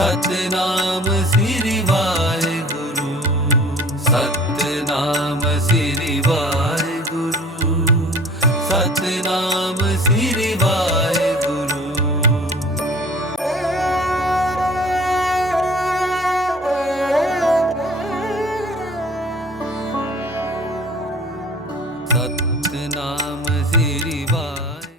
सत्य नाम सिरिवाए गुरू